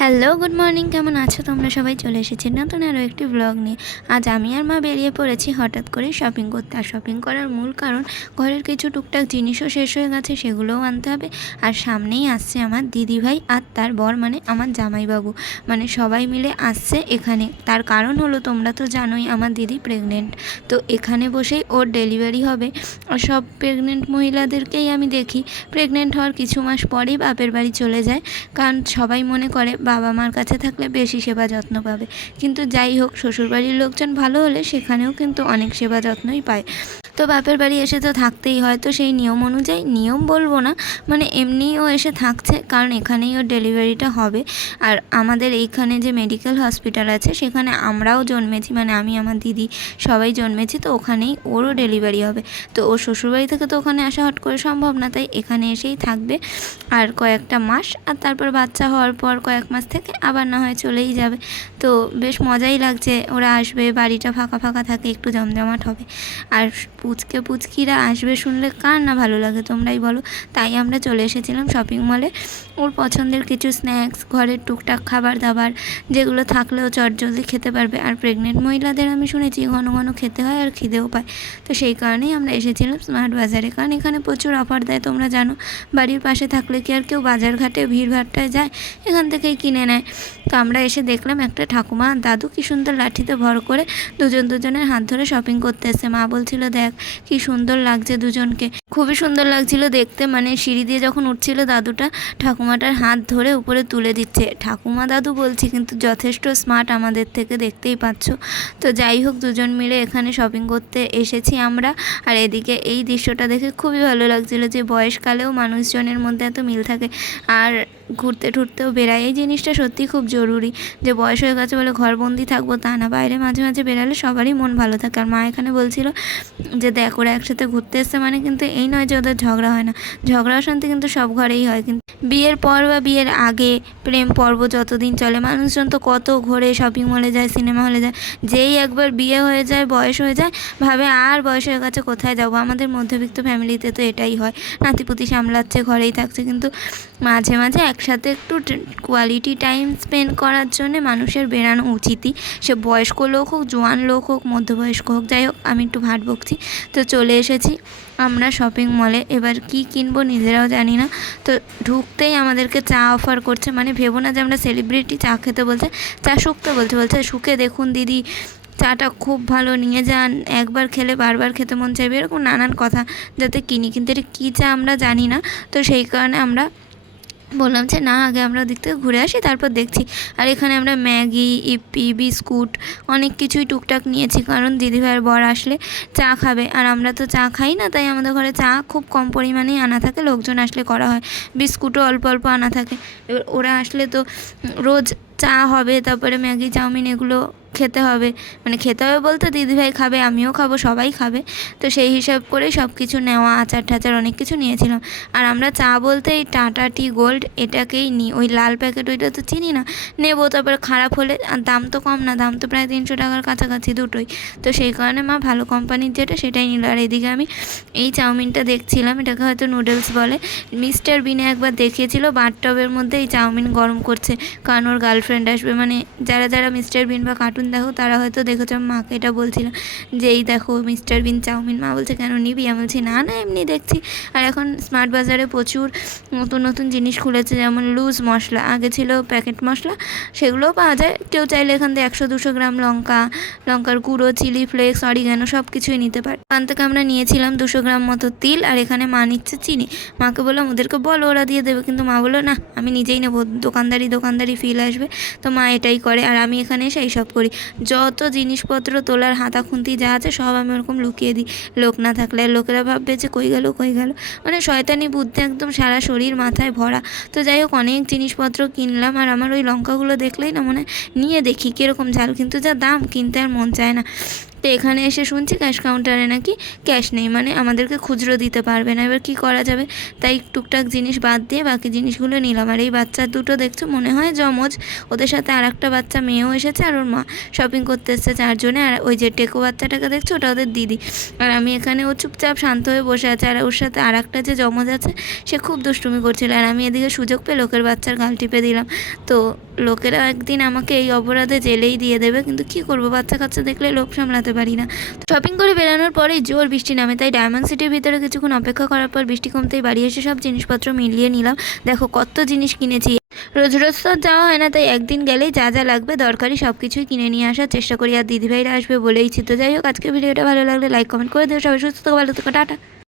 Hello, good morning. কেমন আছো তোমরা সবাই? চলে এসেছি নতুন আরও একটি ব্লগ নিয়ে। আজ আমি আর মা বেরিয়ে পড়েছি হঠাৎ করেই শপিং করতে। আর শপিং করার মূল কারণ ঘরের কিছু টুকটাক জিনিসও শেষ হয়ে গেছে, সেগুলোও আনতে হবে। আর সামনেই আসছে আমার দিদিভাই আর তার বর, মানে আমার জামাইবাবু, মানে সবাই মিলে আসছে এখানে। তার কারণ হলো, তোমরা তো জানোই আমার দিদি প্রেগনেন্ট, তো এখানে বসেই ওর ডেলিভারি হবে। আর সব প্রেগনেন্ট মহিলাদেরকেই আমি দেখি প্রেগনেন্ট হওয়ার কিছু মাস পরেই বাপের বাড়ি চলে যায়, কারণ সবাই মনে করে বাবা মার কাছে থাকলে বেশি সেবা যত্ন পাবে। কিন্তু যাই হোক, শ্বশুরবাড়ির লোকজন ভালো হলে সেখানেও কিন্তু অনেক সেবা যত্নই পায়। তো বাপের বাড়ি এসে তো থাকতেই হয়, তো সেই নিয়ম অনুযায়ী, নিয়ম বলবো না, মানে এমনিই ও এসে থাকছে, কারণ এখানেই ওর ডেলিভারিটা হবে। আর আমাদের এইখানে যে মেডিকেল হসপিটাল আছে সেখানে আমরাও জন্মেছি, মানে আমি, আমার দিদি সবাই জন্মেছি, তো ওখানেই ওরও ডেলিভারি হবে। তো ওর শ্বশুরবাড়ি থেকে তো ওখানে আসা হট করে সম্ভব না, তাই এখানে এসেই থাকবে আর কয়েকটা মাস। আর তারপর বাচ্চা হওয়ার পর কয়েক মাস থেকে আবার না হয় চলেই যাবে। তো বেশ মজাই লাগছে, ওরা আসবে, বাড়িটা ফাঁকা ফাঁকা থাকে, একটু জমজমাট হবে। আর পুচকিরা আসবে শুনলে কার না ভালো লাগে, তোমরাই বলো। তাই আমরা চলে এসেছিলাম শপিং মলে। ওর পছন্দের কিছু স্ন্যাক্স, ঘরের টুকটাক খাবার দাবার, যেগুলো থাকলেও চটজলদি খেতে পারবে। আর প্রেগনেন্ট মহিলাদের আমি শুনেছি ঘন ঘন খেতে হয় আর খিদেও পায়, তো সেই কারণেই আমরা এসেছিলাম স্মার্ট বাজারে, কারণ এখানে প্রচুর অফার দেয়, তোমরা জানো। বাড়ির পাশে থাকলে কি আর কেউ বাজারঘাটে ভিড়ভাট্টায় যায়, এখান থেকেই কিনে নেয়। তো আমরা এসে দেখলাম একটা ঠাকুমা আর দাদু কি সুন্দর লাঠিতে ভর করে দুজনের হাত ধরে শপিং করতে এসছে। মা বলছিল, দেখ কি সুন্দর লাগছে দুজনকে, খুবই সুন্দর লাগছিল দেখতে। মানে সিঁড়ি দিয়ে যখন উঠছিল দাদুটা ঠাকুমাটার হাত ধরে উপরে তুলে দিচ্ছে। ঠাকুমা দাদু বলছি, কিন্তু যথেষ্ট স্মার্ট আমাদের থেকে, দেখতেই পাচ্ছ। তো যাই হোক, দুজন মিলে এখানে শপিং করতে এসেছি আমরা। আর এদিকে এই দৃশ্যটা দেখে খুবই ভালো লাগছিল, যে বয়সকালেও মানুষজনের মধ্যে এত মিল থাকে আর ঘুরতে ঠুরতেও বেড়ায়। এই জিনিসটা সত্যি খুব জরুরি, যে বয়স হয়ে গেছে বলে ঘরবন্দি থাকবো তা না, বাইরে মাঝে মাঝে বেরালে সবারই মন ভালো থাকে। আর মা এখানে বলছিল যে দেখ, ওরা একসাথে ঘুরতে এসছে, মানে কিন্তু এই নয় যে ওদের ঝগড়া হয় না, ঝগড়া অশান্তি কিন্তু সব ঘরেই হয়। কিন্তু বিয়ের পর বা বিয়ের আগে প্রেম পর্ব যতদিন চলে, মানুষজন তো কত ঘোরে, শপিং মলে যায়, সিনেমা হলে যায়। যেই একবার বিয়ে হয়ে যায়, বয়স হয়ে যায়, ভাবে আর বয়স হয়ে গেছে কোথায় যাবো। আমাদের মধ্যবিত্ত ফ্যামিলিতে তো এটাই হয়, নাতিপুতি সামলাচ্ছে, ঘরেই থাকছে। কিন্তু মাঝে মাঝে একসাথে একটু কোয়ালিটি টাইম স্পেন্ড করার জন্যে মানুষের বেরানো উচিতই, সে বয়স্ক লোক হোক, জোয়ান লোক হোক, মধ্যবয়স্ক হোক। যাই হোক, আমি একটু ভাট বকছি। তো চলে এসেছি আমরা শপিং মলে। এবার কি কিনবো নিজেরাও জানি না। তো ঢুকতেই আমাদেরকে চা অফার করছে, মানে ভেবো না যে আমরা সেলিব্রিটি, চা খেতে বলছে, চা শুকতে বলছে শুকে দেখুন দিদি, চাটা খুব ভালো, নিয়ে যান, একবার খেলে বারবার খেতে মন চাইবে, এরকম নানান কথা যাতে কিনি। কিন্তু এটা কী চা আমরা জানি না, তো সেই কারণে আমরা বললাম যে না, আগে আমরা দিক থেকে ঘুরে আসি, তারপর দেখছি। আর এখানে আমরা ম্যাগি, ইপি, বিস্কুট, অনেক কিছুই টুকটাক নিয়েছি, কারণ দিদিভাইয়ের বর আসলে চা খাবে। আর আমরা তো চা খাই না, তাই আমাদের ঘরে চা খুব কম পরিমাণেই আনা থাকে, লোকজন আসলে করা হয়। বিস্কুটও অল্প অল্প আনা থাকে। এবার ওরা আসলে তো রোজ চা হবে, তারপরে ম্যাগি, চাউমিন, এগুলো খেতে হবে। মানে খেতে হবে বলতে দিদিভাই খাবে, আমিও খাবো, সবাই খাবে। তো সেই হিসাব করে সব কিছু নেওয়া, আচার টাচার অনেক কিছু নিয়েছিলাম। আর আমরা চা বলতে এই টাটা টি গোল্ড এটাকেই নিই, ওই লাল প্যাকেট, ওইটা তো চিনি না, নেবো। তারপরে খারাপ হলে, আর দাম তো কম না, দাম তো প্রায় 300 টাকার কাছাকাছি দুটোই। তো সেই কারণে মা ভালো কোম্পানির যেটা সেটাই নিল। আর এদিকে আমি এই চাউমিনটা দেখছিলাম, এটাকে হয়তো নুডলস বলে। মিস্টার বিনে একবার দেখিয়েছিল বাথটবের মধ্যে এই চাউমিন গরম করছে, কারণ ওর গার্লফ্রেন্ড আসবে। মানে যারা যারা মিস্টার বিন বা কার্টুন দেখো তারা হয়তো দেখেছো। মাকে এটা বলছিলাম যে এই দেখো মিস্টার বিন চাউমিন। মা বলছে কেন নিবি? আমি বলছি না না, এমনি দেখছি। আর এখন স্মার্ট বাজারে প্রচুর নতুন নতুন জিনিস খুলেছে, যেমন লুজ মশলা, আগে ছিল প্যাকেট মশলা, সেগুলোও পাওয়া যায়। কেউ চাইলে এখান থেকে 100-200 গ্রাম লঙ্কার গুঁড়ো, চিলি ফ্লেক্স, অরিগ্যানো সব কিছুই নিতে পারে। ওখান থেকে আমরা নিয়েছিলাম 200 গ্রাম মতো তিল, আর এখানে মা নিচ্ছে চিনি। মাকে বললাম ওদেরকে বলো, ওরা দিয়ে দেবে, কিন্তু মা বললো না, আমি নিজেই নেবো, দোকানদারি ফিল আসবে। তো মা এটাই করে, আর আমি এখানে এসে এইসব করি। যত জিনিসপত্র তোলার হাতা খুন্তি যা আছে সব আমি ওরকম লুকিয়ে দিই, লোক না থাকলে। আর লোকেরা ভাববে যে কই গেল, মানে শয়তানি বুদ্ধি একদম সারা শরীর মাথায় ভরা। তো যাই হোক, অনেক জিনিসপত্র কিনলাম। আর আমার ওই লঙ্কাগুলো দেখলেই না মনে নিয়ে দেখি কীরকম ঝাল, কিন্তু যা দাম কিনতে আর মন চায় না। তো এখানে এসে শুনছি ক্যাশ কাউন্টারে নাকি ক্যাশ নেই, মানে আমাদেরকে খুচরো দিতে পারবে না। এবার কি করা যাবে, তাই টুকটাক জিনিস বাদ দিয়ে বাকি জিনিসগুলো নিলাম। আর এই বাচ্চা দুটো দেখছো, মনে হয় জমজ, ওদের সাথে আর একটা বাচ্চা মেয়েও এসেছে, আর ওর মা শপিং করতে এসেছে 4 জনে। আর ওই যে টেকো বাচ্চাটাকে দেখছো, ওটা ওদের দিদি। আর আমি এখানে, ও চুপচাপ শান্ত হয়ে বসে আছে। আর ওর সাথে আর একটা যে জমজ আছে, সে খুব দুষ্টুমি করছিল। আর আমি এদিকে সুযোগ পেয়ে লোকের বাচ্চার গাল টিপে দিলাম। তো লোকেরা একদিন আমাকে এই অপরাধে জেলেই দিয়ে দেবে, কিন্তু কি করব, বাচ্চা কাচ্চা দেখলে লোভ সামলাতে পারি না। শপিং করে বেরানোর পরেই জোর বৃষ্টি নামে, তাই ডায়মন্ড সিটির ভিতরে কিছুক্ষণ অপেক্ষা করার পর বৃষ্টি কমতেই বাড়ি এসে সব জিনিসপত্র মিলিয়ে নিলাম। দেখো কত জিনিস কিনেছি। রোজ রোজ তো যাওয়া হয় না, তাই একদিন গেলেই যা যা লাগবে দরকারি সব কিছুই কিনে নিয়ে আসার চেষ্টা করি। আর দিদিভাইরা আসবে বলেইছি। তো যাই হোক, আজকে ভিডিওটা ভালো লাগলে লাইক কমেন্ট করে দিও। সবাই সুস্থ থাকো, ভালো থেকো, টাটা।